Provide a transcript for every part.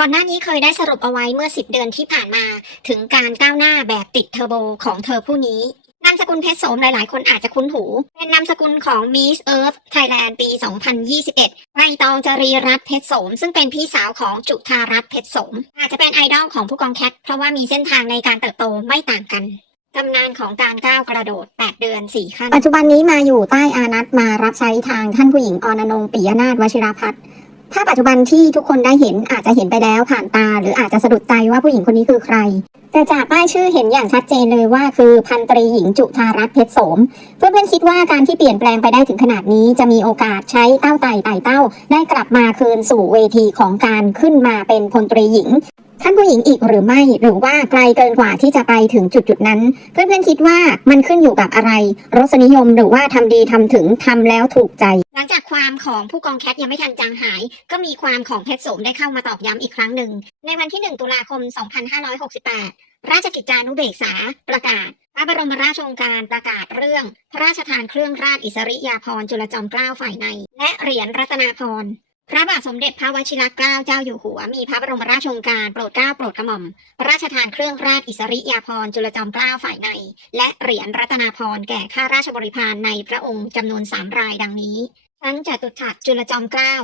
ก่อนหน้านี้เคยได้สรุปเอาไว้เมื่อ 10 เดือนที่ผ่านมา ถึงการก้าวหน้าแบบติดเทอร์โบของเธอผู้นี้นามสกุลเพชรโสมหลาย ๆ คนอาจจะคุ้นหู เป็นนามสกุลของ Miss Earth Thailand ปี 2021ใบตองจรีรัตนเพชรโสม ซึ่งเป็นพี่สาวของจุธารัตนเพชรโสม อาจจะเป็นไอดอลของผู้กองแคท เพราะว่ามีเส้นทางในการเติบโตไม่ต่างกันตำนานของการก้าวกระโดด 8 เดือน 4 ขั้น ปัจจุบันนี้มาอยู่ใต้อานัตมารับใช้ทางท่านผู้หญิงออนนงปิยนาถวชิรพัฒน์ ถ้าปัจจุบันที่ทุกคนได้เห็นอาจจะเห็นไปแล้วผ่านตา หรืออาจจะสะดุดใจว่าผู้หญิงคนนี้คือใคร แต่จากป้ายชื่อเห็นอย่างชัดเจนเลยว่าคือพันตรีหญิงจุธารัตน์เพชรโสม เพื่อนๆคิดว่าการที่เปลี่ยนแปลงไปได้ถึงขนาดนี้ จะมีโอกาสใช้เต้าไต่ไต่เต้า ได้กลับมาคืนสู่เวทีของการขึ้นมาเป็นพลตรีหญิง ท่านผู้หญิงอีกหรือไม่หรือว่าไกลเกินกว่าที่จะไปถึงจุดจุดนั้น เพื่อนๆคิดว่ามันขึ้นอยู่กับอะไร รสนิยมหรือว่าทำดีทำถึงทำแล้วถูกใจ หลังจากความของผู้กองแคทยังไม่ทันจางหาย ก็มีความของเพชรโสมได้เข้ามาตอกย้ำอีกครั้งหนึ่ง ในวันที่ 1 ตุลาคม 2568 ราชกิจจานุเบกษาประกาศพระบรมราชโองการประกาศเรื่อง พระราชทานเครื่องราชอิสริยาภรณ์จุลจอมเกล้าฝ่ายใน และเหรียญรัตนาภรณ์ พระบาทสมเด็จพระวชิรเกล้าเจ้าอยู่หัว มีพระบรมราชโองการโปรดเกล้าโปรดกระหม่อม พระราชทานเครื่องราชอิสริยาภรณ์จุลจอมเกล้าฝ่ายใน และเหรียญรัตนาภรณ์แก่ข้าราชบริพารในพระองค์จำนวนสามรายดังนี้ ทั้งจตุจักจุลจอมเกล้า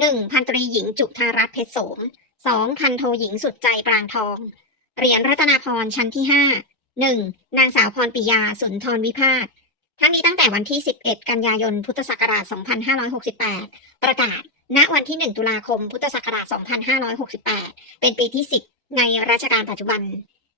หนึ่งพันตรีหญิงจุธารัตน์เพชรโสมสองพันโทหญิงสุดใจปรางทอง เหรียญรัตนาพรชั้นที่ห้าหนึ่งนางสาวพรปิยาสุนทรวิพาททั้งนี้ตั้งแต่วันที่ 11 กันยายน พุทธศักราช 2568 ประกาศ ณวันที่ 1 ตุลาคม พุทธศักราช 2568 เป็นปีที่ 10 ในรัชกาลปัจจุบัน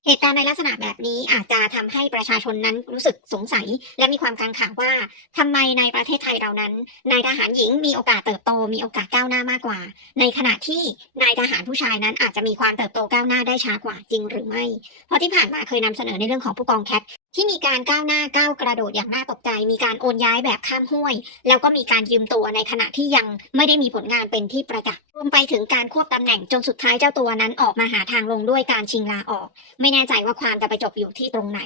เหตุการณ์ในลักษณะแบบนี้อาจจะทำให้ประชาชนนั้นรู้สึกสงสัย และมีความกังขาว่าทำไมในประเทศไทยเรานั้นนายทหารหญิงมีโอกาสเติบโตมีโอกาสก้าวหน้ามากกว่า ในขณะที่นายทหารผู้ชายนั้นอาจจะมีความเติบโตก้าวหน้าได้ช้ากว่าจริงหรือไม่ เพราะที่ผ่านมาเคยนำเสนอในเรื่องของผู้กองแคทที่มีการก้าวหน้าก้าวกระโดดอย่างน่าตกใจ มีการโอนย้ายแบบข้ามห้วย แล้วก็มีการยืมตัวในขณะที่ยังไม่ได้มีผลงานเป็นที่ประจักษ์รวมไปถึงการควบตำแหน่งจนสุดท้ายเจ้าตัวนั้นออกมาหาทางลงด้วยการชิงลาออกไม่แน่ใจว่าความจะไปจบอยู่ที่ตรงไหน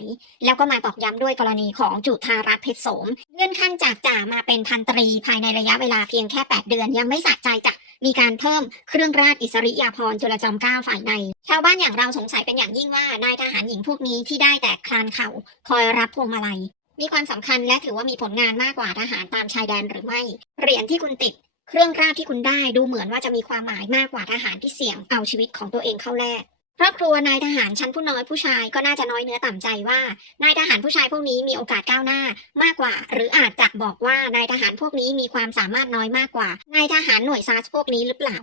แล้วก็มาตอกย้ำด้วยกรณีของจุธารัตน์เพชรโสม เลื่อนขั้นจากจ่ามาเป็นพันตรีภายในระยะเวลาเพียงแค่ 8 เดือนยังไม่สะใจจ้ะมีการเพิ่มเครื่องราชอิสริยาภรณ์จุลจอมเกล้าฝ่ายใน ชาวบ้านอย่างเราสงสัยเป็นอย่างยิ่งว่านายทหารหญิงพวกนี้ที่ได้แต่คลานเข่าคอยรับพวงมาลัย มีความสำคัญและถือว่ามีผลงานมากกว่าทหารตามชายแดนหรือไม่ เหรียญที่คุณติด เครื่องราชที่คุณได้ดูเหมือนว่าจะมีความหมายมากกว่าทหารที่เสี่ยงเอาชีวิตของตัวเองเข้าแลก ครอบครัวนายทหารชั้นผู้น้อยผู้ชายก็น่าจะน้อยเนื้อต่ำใจว่า นายทหารผู้ชายพวกนี้มีโอกาสก้าวหน้ามากกว่า หรืออาจจะบอกว่านายทหารพวกนี้มีความสามารถน้อยมากกว่านายทหารหน่วยซาร์พวกนี้หรือเปล่า